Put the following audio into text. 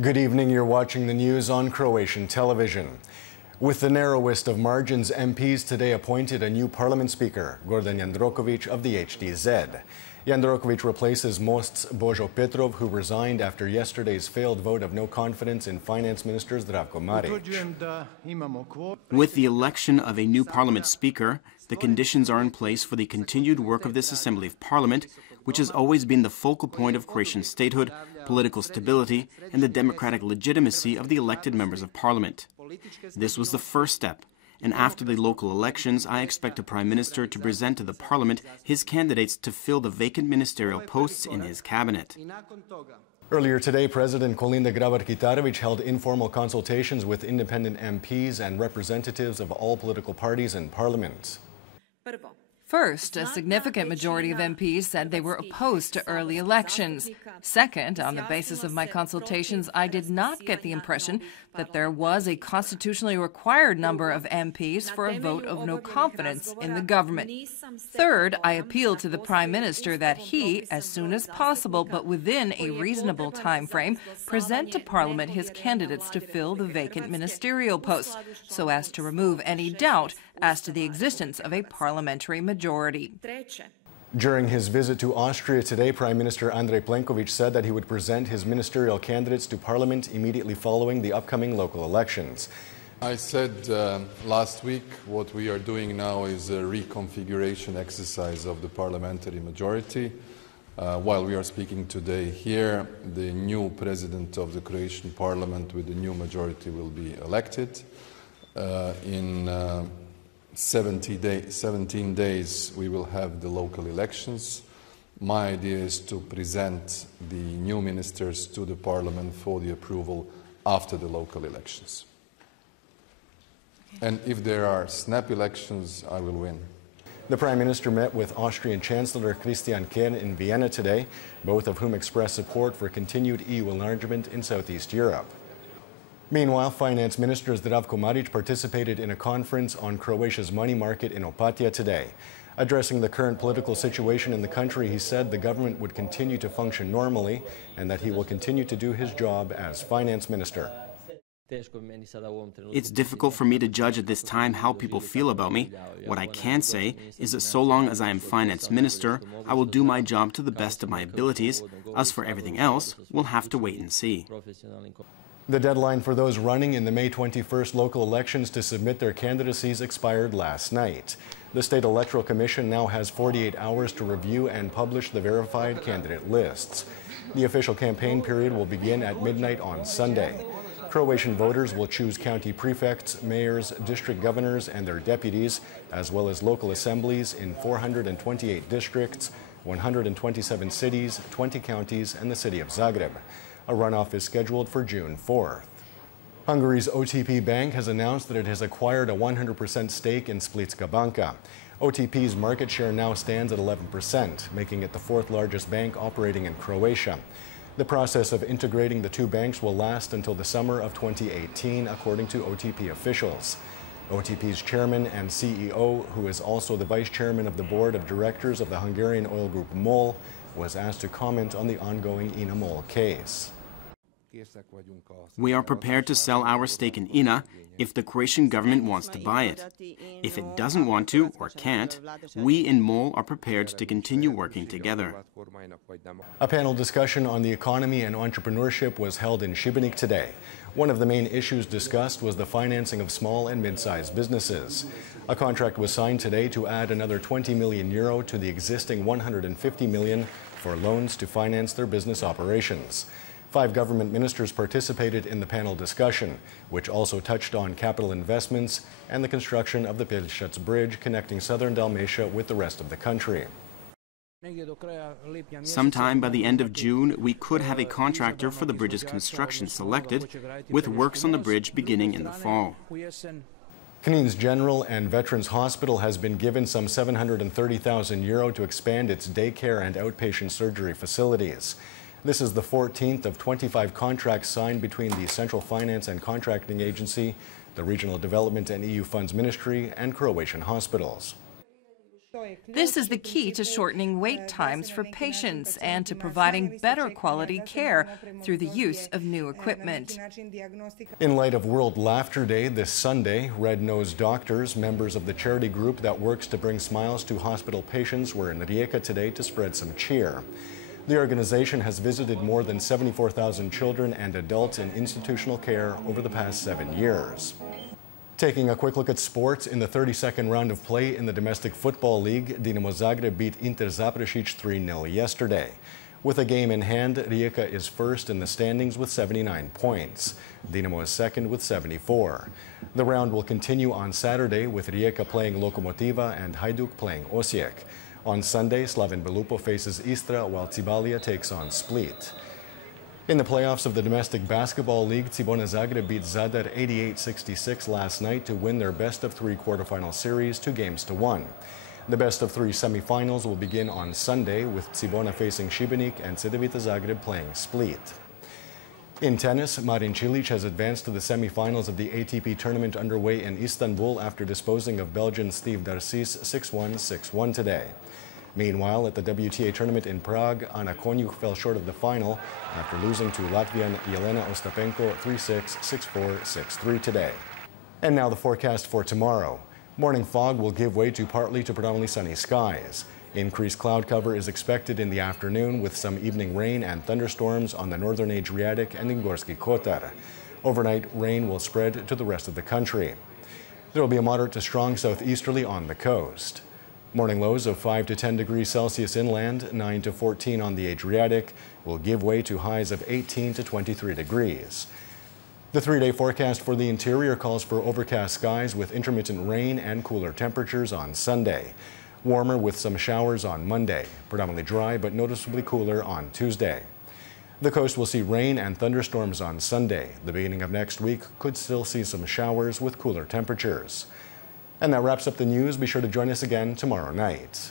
Good evening, you're watching the news on Croatian television. With the narrowest of margins, MPs today appointed a new parliament speaker, Gordan Jandrokovic of the HDZ. Jandrokovic replaces Most's Božo Petrov, who resigned after yesterday's failed vote of no confidence in Finance Minister Zdravko Marić. With the election of a new parliament speaker, the conditions are in place for the continued work of this Assembly of Parliament, which has always been the focal point of Croatian statehood, political stability, and the democratic legitimacy of the elected members of Parliament. This was the first step, and after the local elections, I expect the Prime Minister to present to the Parliament his candidates to fill the vacant ministerial posts in his cabinet. Earlier today, President Kolinda Grabar-Kitarović held informal consultations with independent MPs and representatives of all political parties in Parliament. First, a significant majority of MPs said they were opposed to early elections. Second, on the basis of my consultations, I did not get the impression that there was a constitutionally required number of MPs for a vote of no confidence in the government. Third, I appealed to the Prime Minister that he, as soon as possible but within a reasonable time frame, present to Parliament his candidates to fill the vacant ministerial posts, so as to remove any doubt as to the existence of a parliamentary majority. During his visit to Austria today, Prime Minister Andrej Plenković said that he would present his ministerial candidates to Parliament immediately following the upcoming local elections. I said last week what we are doing now is a reconfiguration exercise of the parliamentary majority. While we are speaking today here, the new president of the Croatian Parliament with the new majority will be elected. In 17 days we will have the local elections. My idea is to present the new ministers to the Parliament for the approval after the local elections. And if there are snap elections, I will win. The Prime Minister met with Austrian Chancellor Christian Kern in Vienna today, both of whom expressed support for continued EU enlargement in Southeast Europe. Meanwhile, Finance Minister Zdravko Marić participated in a conference on Croatia's money market in Opatija today. Addressing the current political situation in the country, he said the government would continue to function normally and that he will continue to do his job as Finance Minister. It's difficult for me to judge at this time how people feel about me. What I can say is that so long as I am Finance Minister, I will do my job to the best of my abilities. As for everything else, we'll have to wait and see. The deadline for those running in the May 21st local elections to submit their candidacies expired last night. The State Electoral Commission now has 48 hours to review and publish the verified candidate lists. The official campaign period will begin at midnight on Sunday. Croatian voters will choose county prefects, mayors, district governors, and their deputies, as well as local assemblies in 428 districts, 127 cities, 20 counties, and the city of Zagreb. A runoff is scheduled for June 4th. Hungary's OTP Bank has announced that it has acquired a 100% stake in Splitska Banka. OTP's market share now stands at 11%, making it the fourth largest bank operating in Croatia. The process of integrating the two banks will last until the summer of 2018, according to OTP officials. OTP's chairman and CEO, who is also the vice chairman of the board of directors of the Hungarian oil group MOL, was asked to comment on the ongoing INA MOL case. We are prepared to sell our stake in INA if the Croatian government wants to buy it. If it doesn't want to or can't, we in MOL are prepared to continue working together. A panel discussion on the economy and entrepreneurship was held in Šibenik today. One of the main issues discussed was the financing of small and mid-sized businesses. A contract was signed today to add another €20 million to the existing €150 million for loans to finance their business operations. 5 government ministers participated in the panel discussion, which also touched on capital investments and the construction of the Pelješac Bridge connecting southern Dalmatia with the rest of the country. Sometime by the end of June, we could have a contractor for the bridge's construction selected, with works on the bridge beginning in the fall. Knin's General and Veterans Hospital has been given some €730,000 to expand its daycare and outpatient surgery facilities. This is the 14th of 25 contracts signed between the Central Finance and Contracting Agency, the Regional Development and EU Funds Ministry, and Croatian hospitals. This is the key to shortening wait times for patients and to providing better quality care through the use of new equipment. In light of World Laughter Day this Sunday, Red Nose Doctors, members of the charity group that works to bring smiles to hospital patients, were in Rijeka today to spread some cheer. The organization has visited more than 74,000 children and adults in institutional care over the past 7 years. Taking a quick look at sports, in the 32nd round of play in the domestic football league, Dinamo Zagreb beat Inter Zaprešić 3-0 yesterday. With a game in hand, Rijeka is first in the standings with 79 points. Dinamo is second with 74. The round will continue on Saturday with Rijeka playing Lokomotiva and Hajduk playing Osijek. On Sunday, Slaven Belupo faces Istra while Cibalia takes on Split. In the playoffs of the domestic basketball league, Cibona Zagreb beat Zadar 88-66 last night to win their best-of-3 quarterfinal series 2-1. The best-of-3 semifinals will begin on Sunday with Cibona facing Šibenik and Cedevita Zagreb playing Split. In tennis, Marin Cilic has advanced to the semifinals of the ATP tournament underway in Istanbul after disposing of Belgian Steve Darcis 6-1, 6-1 today. Meanwhile, at the WTA tournament in Prague, Ana Konjuh fell short of the final after losing to Latvian Jelena Ostapenko 3-6, 6-4, 6-3 today. And now the forecast for tomorrow. Morning fog will give way to partly to predominantly sunny skies. Increased cloud cover is expected in the afternoon with some evening rain and thunderstorms on the northern Adriatic and in Gorski Kotar. Overnight rain will spread to the rest of the country. There will be a moderate to strong southeasterly on the coast. Morning lows of 5 to 10 degrees Celsius inland, 9 to 14 on the Adriatic, will give way to highs of 18 to 23 degrees. The 3-day forecast for the interior calls for overcast skies with intermittent rain and cooler temperatures on Sunday. Warmer with some showers on Monday, predominantly dry but noticeably cooler on Tuesday. The coast will see rain and thunderstorms on Sunday. The beginning of next week could still see some showers with cooler temperatures. And that wraps up the news. Be sure to join us again tomorrow night.